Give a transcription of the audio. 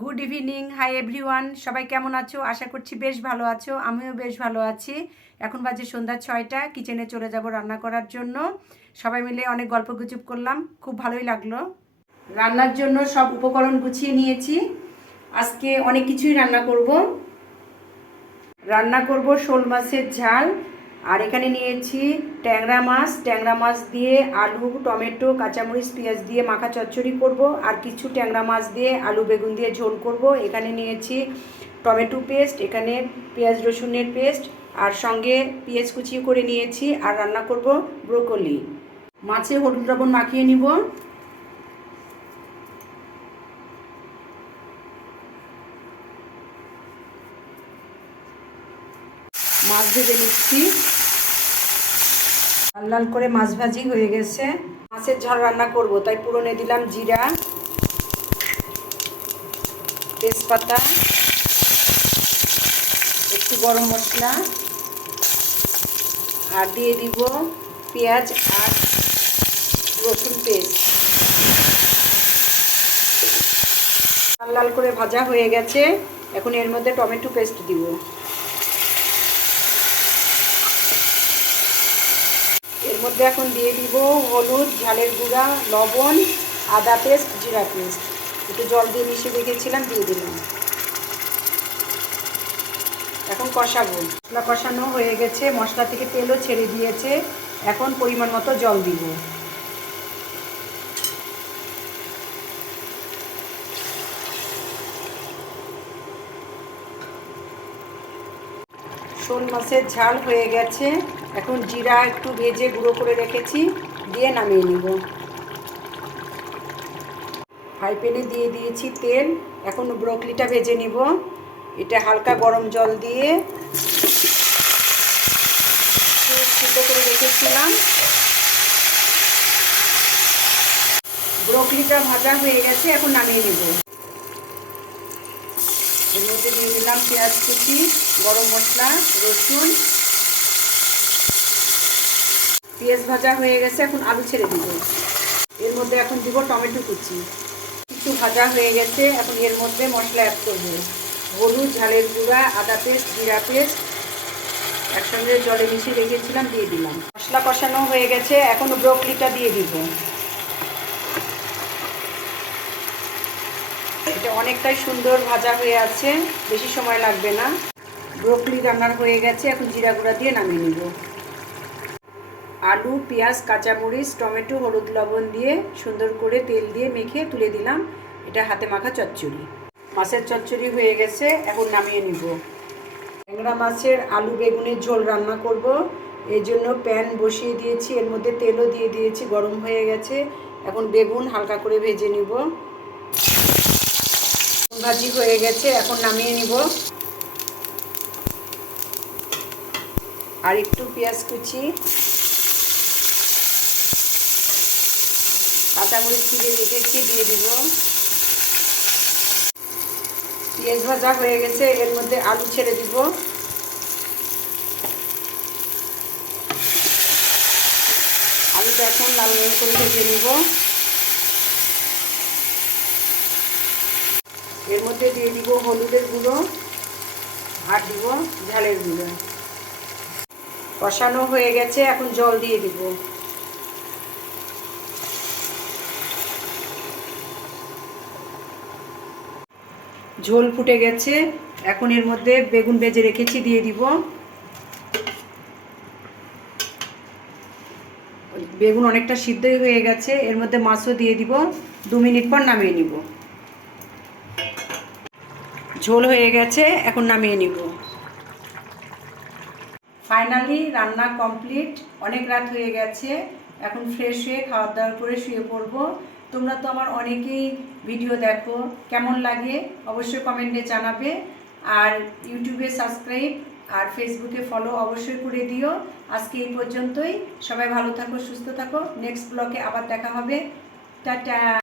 Good evening hi everyone সবাই কেমন আছো? আশা করছি বেশ ভালো আছো। আমিও বেশ ভালো আছি। এখন বাজে সন্ধ্যা ছয়টা। কিচেনে চলে যাব রান্না করার জন্য। সবাই মিলে অনেক গল্প গুজব করলাম। খুব ভালোই লাগল। রান্নার জন্য সব উপকরণ গুছিয়ে নিয়েছি। আজকে অনেক কিছুই রান্না করব। রান্না করব শোল মাছের ঝাল। আর এখানে নিয়েছি ট্যাংরা মাছ। ট্যাংরা মাছ দিয়ে আলু, টমেটো, কাঁচামরিচ, পেঁয়াজ দিয়ে মাখা চচ্চড়ি করব। আর কিছু ট্যাংরা মাছ দিয়ে আলু বেগুন দিয়ে ঝোল করব। এখানে নিয়েছি টমেটো পেস্ট, এখানে পেঁয়াজ রসুনের পেস্ট, আর সঙ্গে পেঁয়াজ কুচি করে নিয়েছি আর রান্না করব ব্রোকলি। মাছে হলুদ লবণ মাখিয়ে নিব। মাছ ভেজে নিচ্ছি। লাল লাল করে মাছ ভাজি হয়ে গেছে। মাছের ঝাল রান্না করব, তাই পুরনে দিলাম জিরা, তেজপাতা, একটু গরম মশলা, আর দিয়ে দিব পেঁয়াজ আর রসুন পেস্ট। লাল লাল করে ভাজা হয়ে গেছে, এখন এর মধ্যে টমেটো পেস্ট দিব। মধ্যে এখন দিয়ে দিব হলুদ, ঝালের গুঁড়া, লবণ, আদা পেস্ট, জিরা পেস্ট। একটু জল দিয়ে মিশিয়ে রেখেছিলাম, দিয়ে দিলাম। এখন কষাবো। মশলা কষানো হয়ে গেছে, মশলা থেকে তেলও ছেড়ে দিয়েছে। এখন পরিমাণ মতো জল দিব। শোল মাছের ঝাল হয়ে গেছে। এখন জিরা একটু ভেজে গুঁড়ো করে রেখেছি, দিয়ে নামিয়ে নিব। ফ্রাই প্যানে দিয়ে দিয়েছি তেল, এখন ব্রকলিটা ভেজে নিব। এটা হালকা গরম জল দিয়ে সিদ্ধ করে রেখেছিলাম। ব্রকলিটা ভাজা হয়ে গেছে, এখন নামিয়ে নিব। এর মধ্যে দিয়ে দিলাম পেঁয়াজ কুচি, গরম মশলা, রসুন পেঁয়াজ ভাজা হয়ে গেছে, এখন আলু ছেড়ে দিব। এর মধ্যে এখন দিব টমেটো কুচি। কিছু ভাজা হয়ে গেছে, এখন এর মধ্যে মশলা অ্যাড করব। হলুদ, ঝালের গুঁড়া, আদা পেস্ট, জিরা পেস্ট একসঙ্গে জলে মিশিয়ে রেখেছিলাম, দিয়ে দিলাম। মশলা কষানো হয়ে গেছে এখন ব্রকলিটা দিয়ে দিব। এটা অনেকটাই সুন্দর ভাজা হয়ে আছে, বেশি সময় লাগবে না। ব্রোকলি রান্নার হয়ে গেছে, এখন জিরা গুঁড়া দিয়ে নামিয়ে নিব। আলু, পেঁয়াজ, কাঁচামরিচ, টমেটো, হলুদ লবণ দিয়ে সুন্দর করে তেল দিয়ে মেখে তুলে দিলাম। এটা হাতে মাখা চচ্চড়ি। মাছের চচ্চড়ি হয়ে গেছে, এখন নামিয়ে নিব। ট্যাংরা মাছের আলু বেগুনের ঝোল রান্না করব। এই জন্য প্যান বসিয়ে দিয়েছি, এর মধ্যে তেলও দিয়ে দিয়েছি, গরম হয়ে গেছে। এখন বেগুন হালকা করে ভেজে নিব। ভাজি হয়ে গেছে, এখন নামিয়ে নিব। আর একটু পেঁয়াজ কুচি। কাঁচামরিচ চিড়ে রেখেছি দিয়ে দিব। পেঁয়াজ ভাজা হয়ে গেছে, এর মধ্যে আলু ছেড়ে দিব। আলুটা এখন লাল লাল করে ভেজে নিব। এর মধ্যে দিয়ে দিব হলুদের গুঁড়ো, আর দিব ঝালের গুঁড়ো। কষানো হয়ে গেছে, এখন জল দিয়ে দিব। ঝোল ফুটে গেছে। এখন এর মধ্যে বেগুন বেজে রেখেছি, দিয়ে দিব। বেগুন অনেকটা সিদ্ধই হয়ে গেছে, এর মধ্যে মাছও দিয়ে দিব। দু মিনিট পর নামিয়ে নিব। ঝোল হয়ে গেছে, এখন নামিয়ে নিব। ফাইনালি রান্না কমপ্লিট, অনেক রাত হয়ে গেছে। এখন ফ্রেশ হয়ে খাওয়া দাওয়া করে শুয়ে পড়ব। তোমরা তো আমার অনেকেই ভিডিও দেখো। কেমন লাগে অবশ্যই কমেন্টে জানাবে। আর ইউটিউবে সাবস্ক্রাইব আর ফেসবুকে ফলো অবশ্যই করে দিও। আজকে এই পর্যন্তই। সবাই ভালো থাকো, সুস্থ থাকো। নেক্সট ব্লগে আবার দেখা হবে। টাটা